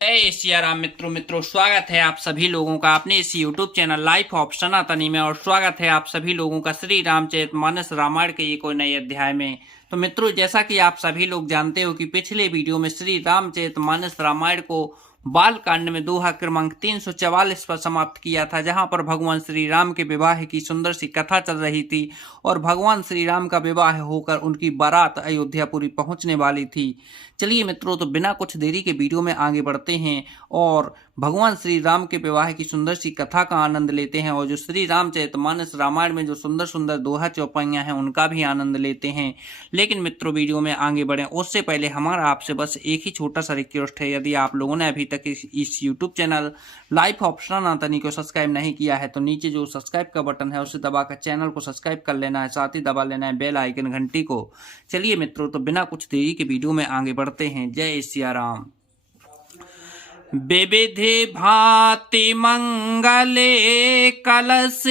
जय सिया राम। मित्रों स्वागत है आप सभी लोगों का अपने इस YouTube चैनल लाइफ ऑफ सनातनी में। और स्वागत है आप सभी लोगों का श्री रामचरितमानस रामायण के एक और नए अध्याय में। तो मित्रों, जैसा कि आप सभी लोग जानते हो कि पिछले वीडियो में श्री रामचरितमानस रामायण को बाल कांड में दोहा क्रमांक 344 पर समाप्त किया था, जहां पर भगवान श्री राम के विवाह की सुंदर सी कथा चल रही थी और भगवान श्री राम का विवाह होकर उनकी बारात अयोध्यापुरी पहुंचने वाली थी। चलिए मित्रों, तो बिना कुछ देरी के वीडियो में आगे बढ़ते हैं और भगवान श्री राम के विवाह की सुंदर सी कथा का आनंद लेते हैं और जो श्री रामचरितमानस रामायण में जो सुंदर सुंदर दोहा चौपाइयां हैं उनका भी आनंद लेते हैं। लेकिन मित्रों, वीडियो में आगे बढ़ें उससे पहले हमारा आपसे बस एक ही छोटा सा रिक्वेस्ट है। यदि आप लोगों ने अभी तक इस यूट्यूब चैनल लाइफ ऑफ सनातनी को सब्सक्राइब नहीं किया है तो नीचे जो सब्सक्राइब का बटन है उसे दबाकर चैनल को सब्सक्राइब कर लेना है, साथ ही दबा लेना है बेल आइकन घंटी को। चलिए मित्रों, तो बिना कुछ देरी के वीडियो में आगे बढ़ते हैं। जय सिया राम। विविधि भांति मंगले कलश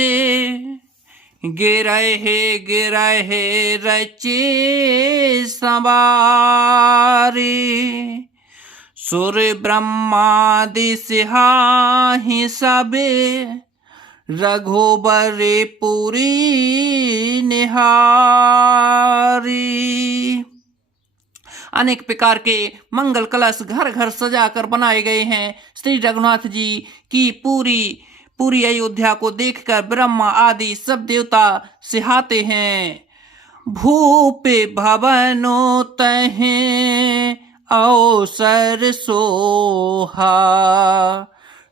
गिरहे रचे सवारी सुर ब्रह्मादि सिहाहि सबे रघुबर पुरी निहारी। अनेक प्रकार के मंगल कलश घर घर सजाकर बनाए गए हैं। श्री रघुनाथ जी की पूरी अयोध्या को देखकर ब्रह्मा आदि सब देवता सिहाते हैं। भूप भवनो तहें अवसर सोहा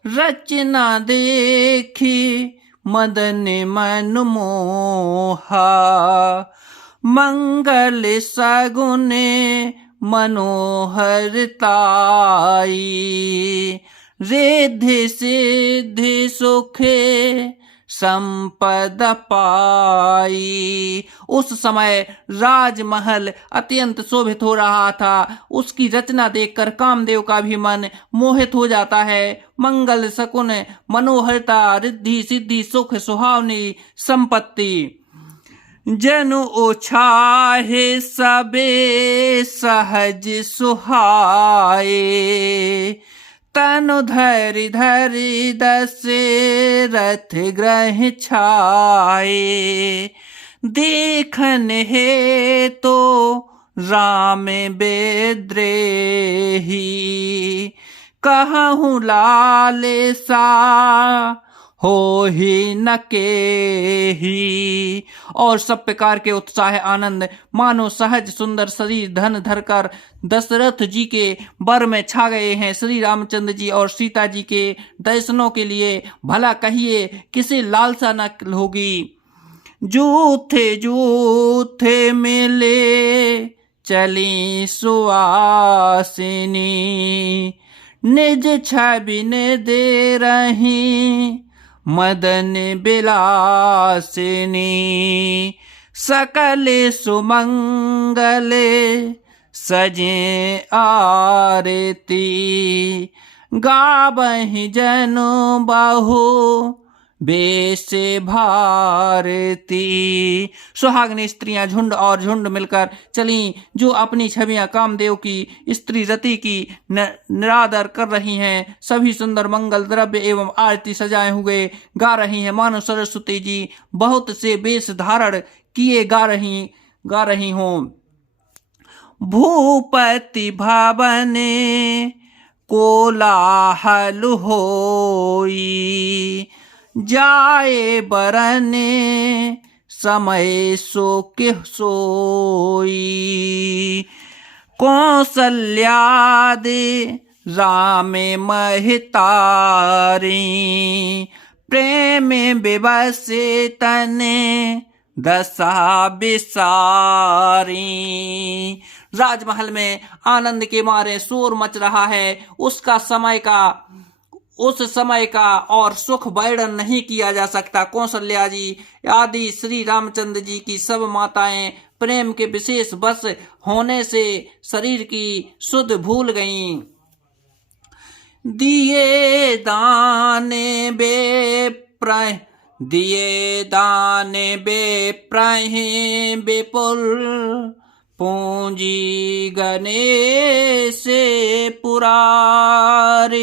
रचना देखी मदन मन मोहा मंगल सगुने मनोहरताई रिद्धि सिद्धि सुखे संपद पाई। उस समय राजमहल अत्यंत शोभित हो रहा था। उसकी रचना देखकर कामदेव का भी मन मोहित हो जाता है। मंगल सकुन मनोहरता रिद्धि सिद्धि सुख सुहावनी संपत्ति जनु उछाहे सबे सहज सुहाए तनु धरि धरि दशरथ ग्रह छाए देखन हे तो राम बेद्रेही कहूँ लाले सा हो ही न के ही। और सब प्रकार के उत्साह आनंद मानो सहज सुंदर शरीर धन धरकर दशरथ जी के बर में छा गए हैं। श्री रामचंद्र जी और सीता जी के दर्शनों के लिए भला कहिए किसी लालसा न होगी। जूथे जूथे मिले चली सुवासिनी निज छवि ने दे रही मदन बिलासिनी सकल सुमंगले सजे आरती गावहि जनु बहु बेश भारती। सुहागनी स्त्रियां झुंड और झुंड मिलकर चली जो अपनी छवियां कामदेव की स्त्री रति की निरादर कर रही हैं। सभी सुंदर मंगल द्रव्य एवं आरती सजाए हुए गा रही हैं मानो सरस्वती जी बहुत से वेश धारण किए गा रही हों। भूपति भवने कोलाहल होई जाए बरने समय सो के सोई कौशल्यादि राम महितारी प्रेम विवसे तने दशा बिसारी। राजमहल में आनंद के मारे शोर मच रहा है। उस समय का और सुख वर्णन नहीं किया जा सकता। कौशल्या जी आदि श्री रामचंद्र जी की सब माताएं प्रेम के विशेष बस होने से शरीर की सुध भूल गईं। दिए दाने बेप्रहि विपुल पूंजी गणेश पुरारे,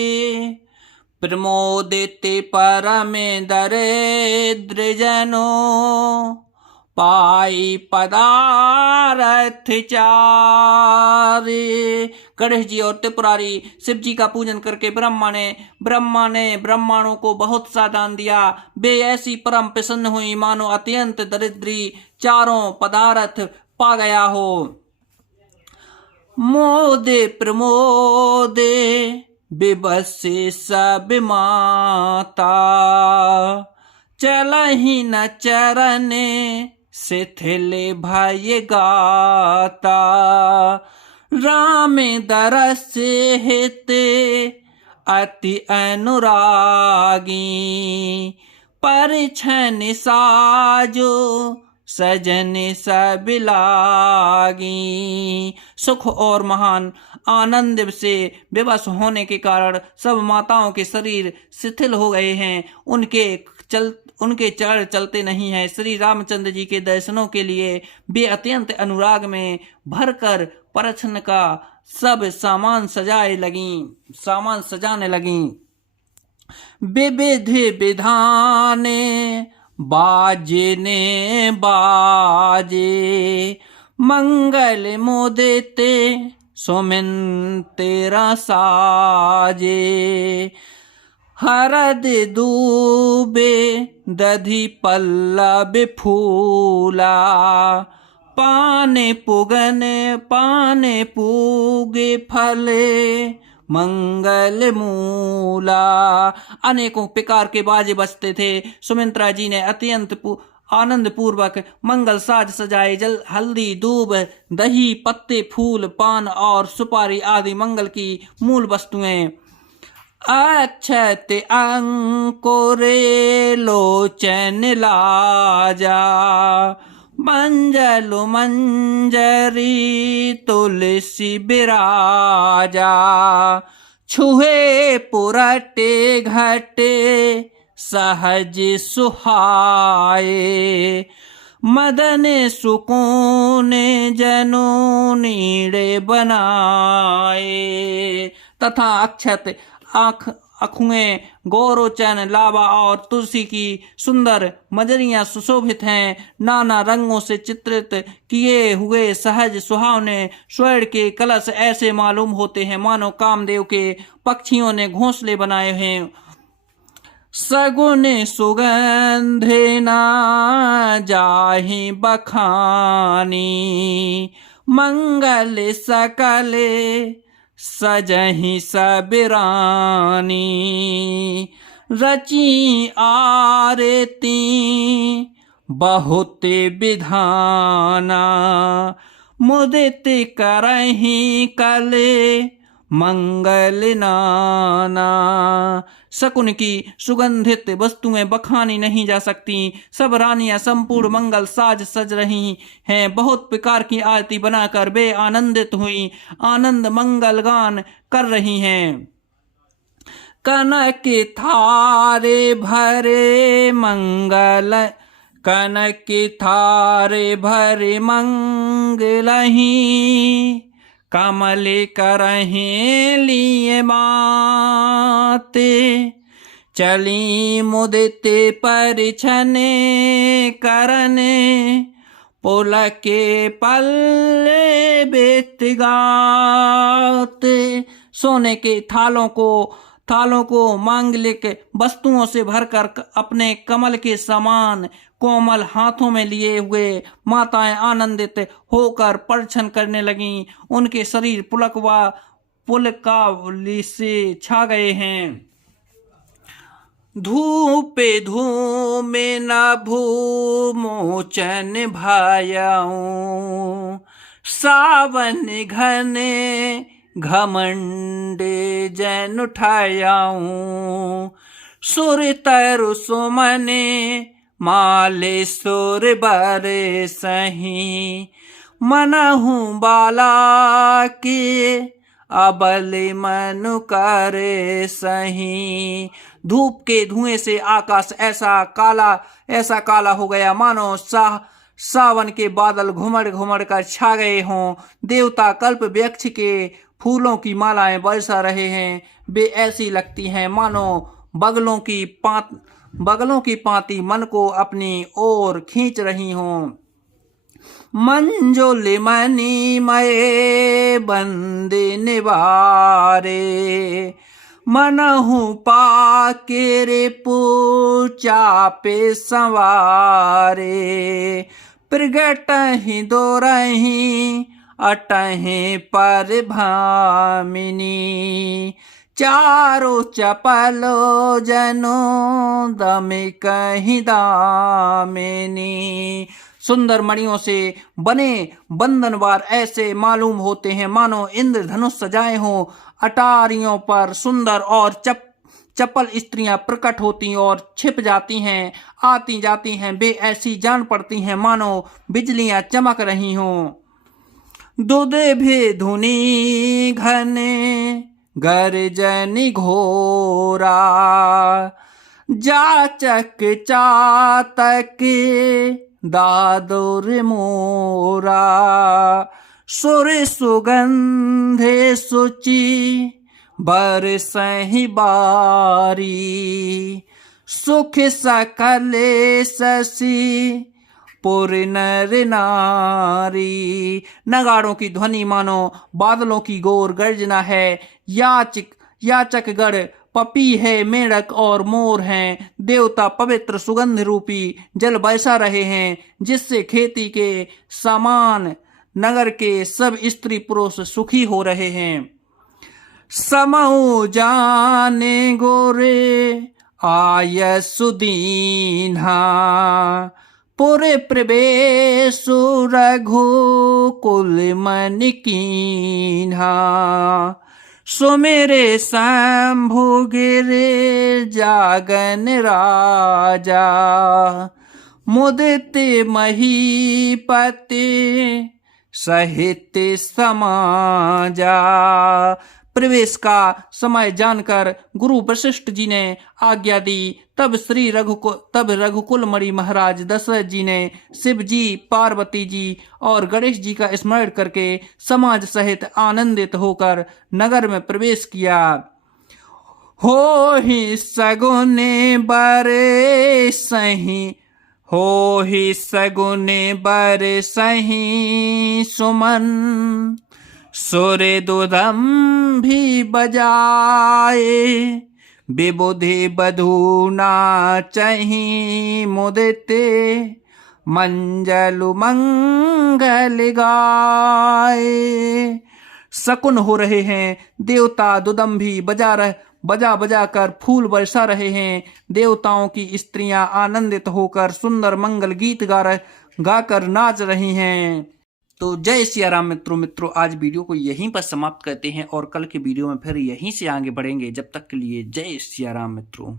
प्रमोदित परम दरिद्र जनों, पाई पदारथ चारे। गणेश जी और त्रिपुरारी शिव जी का पूजन करके ब्रह्मा ने ब्रह्मांडों को बहुत सा दान दिया। वे ऐसी परम प्रसन्न हुई मानो अत्यंत दरिद्री चारों पदार्थ पा गया हो। मोदे प्रमोदे विबस सब माता, चलहि न चरण शिथिल भय गाता। राम दरस हित अति अनुरागी, परिछन साजो सजन सब लागी। सुख और महान आनंद से विवश होने के कारण सब माताओं के शरीर शिथिल हो गए हैं, उनके चरण चलते नहीं हैं। श्री रामचंद्र जी के दर्शनों के लिए वे अत्यंत अनुराग में भरकर परछन का सब सामान सजाने लगी। विविध विधाने बाजने बाजे, मंगल मुदित सुमिंत साजे। हरद दूबे दधि पल्लव फूला, पाने पूगे फले मंगल मूला। अनेकों प्रकार के बाजे बजते थे। सुमित्रा जी ने अत्यंत आनंद पूर्वक मंगल साज सजाए। हल्दी, दूब, दही, पत्ते, फूल, पान और सुपारी आदि मंगल की मूल वस्तुएं। अक्षत अंकुरे लोचन लाजा, मंजलु मंजरी तुलसी बिराजा। छुहे पुरटे घटे सहज सुहाए, मदन सुकून जनो नीड़े बनाए। तथा अक्षत अखुएं, गौरोचन, लावा और तुलसी की सुंदर मजरियां सुशोभित हैं। नाना रंगों से चित्रित किए हुए सहज सुहावने स्वर्ण के कलश ऐसे मालूम होते हैं मानो कामदेव के पक्षियों ने घोंसले बनाए हैं। सगुन सुगंधे ना जाहि बखानी, मंगल सकले सजहि सबरानी। रची आरती बहुत विधाना, मुदित करहि कले मंगल नाना। शकुन की सुगंधित वस्तुएं बखानी नहीं जा सकती। सब रानियां संपूर्ण मंगल साज सज रही हैं। बहुत प्रकार की आरती बनाकर वे आनंदित हुई आनंद मंगल गान कर रही हैं। कनक थारे भरे मंगल, कनक थारे भरे मंगलहि, कमल करहि लिए माते। चली मुदित परिछने करने, पुलके पल्ले बेत गाते। सोने के थालों को मांगलिक वस्तुओं से भरकर अपने कमल के समान कोमल हाथों में लिए हुए माताएं आनंदित होकर परछन करने लगीं। उनके शरीर पुलकावली से छा गए हैं। धूपे धूमे न भूमोचन भायाऊं, सावन घने घमंडे जन उठायाऊं। सुर तरु सुमने माले सुर बरे सही, मनहु बाला के अबल मनु करे सही। धूप के धुएं से आकाश ऐसा काला हो गया मानो सावन के बादल घुमड़ घुमड़ कर छा गए हों। देवता कल्प वृक्ष के फूलों की मालाएं बरसा रहे हैं। वे ऐसी लगती हैं मानो बगलों की पाती मन को अपनी ओर खींच रही हों। मंजोले मनी मये बंदे निवारे, मनहु पाके रे पूचा पे संवारे। प्रगटहि दोरहि अटहि पर भामिनी, चारो चपलो जनो दमे कहीं दामिनी। सुंदर मणियों से बने बंधनवार ऐसे मालूम होते हैं मानो इंद्रधनुष सजाए हों। अटारियों पर सुंदर और चपल स्त्रियां प्रकट होती और छिप जाती हैं, आती जाती हैं। वे ऐसी जान पड़ती हैं मानो बिजलियां चमक रही हों। दूधे भी धुनी घने गर्जनी घोरा, जाचक चातक दादुर मोरा। सुर सुगंधे सुचि बरसहि बारी, सुख सकले शशि पुर नर नारी। नगाड़ों की ध्वनि मानो बादलों की गोर गर्जना है। याचकगण पपी है, मेढक और मोर हैं। देवता पवित्र सुगंध रूपी जल बरसा रहे हैं, जिससे खेती के समान नगर के सब स्त्री पुरुष सुखी हो रहे हैं। समऊ जाने गोरे आय सुदीन्हा, पुरे प्रवेश रघुकुल मन कीन्हा। सुमेरे शंभु गिरे जागन राजा, मुदित महीपति सहित समाजा। प्रवेश का समय जानकर गुरु वशिष्ठ जी ने आज्ञा दी। तब रघुकुल मणि महाराज दशरथ जी ने शिव जी, पार्वती जी और गणेश जी का स्मरण करके समाज सहित आनंदित होकर नगर में प्रवेश किया। हो ही सगुने बरे सही, हो ही सगुने बरे सही सुमन। सुरे दुदम भी बजाए, विबुधि बधू नाचहि मुदिते। मंजलु मंगल गाए। शकुन हो रहे हैं। देवता दुदम्भी बजा कर फूल बरसा रहे हैं। देवताओं की स्त्रियां आनंदित होकर सुंदर मंगल गीत गाकर नाच रही हैं। तो जय सिया राम मित्रों, आज वीडियो को यहीं पर समाप्त करते हैं और कल के वीडियो में फिर यहीं से आगे बढ़ेंगे। जब तक के लिए जय सिया राम मित्रों।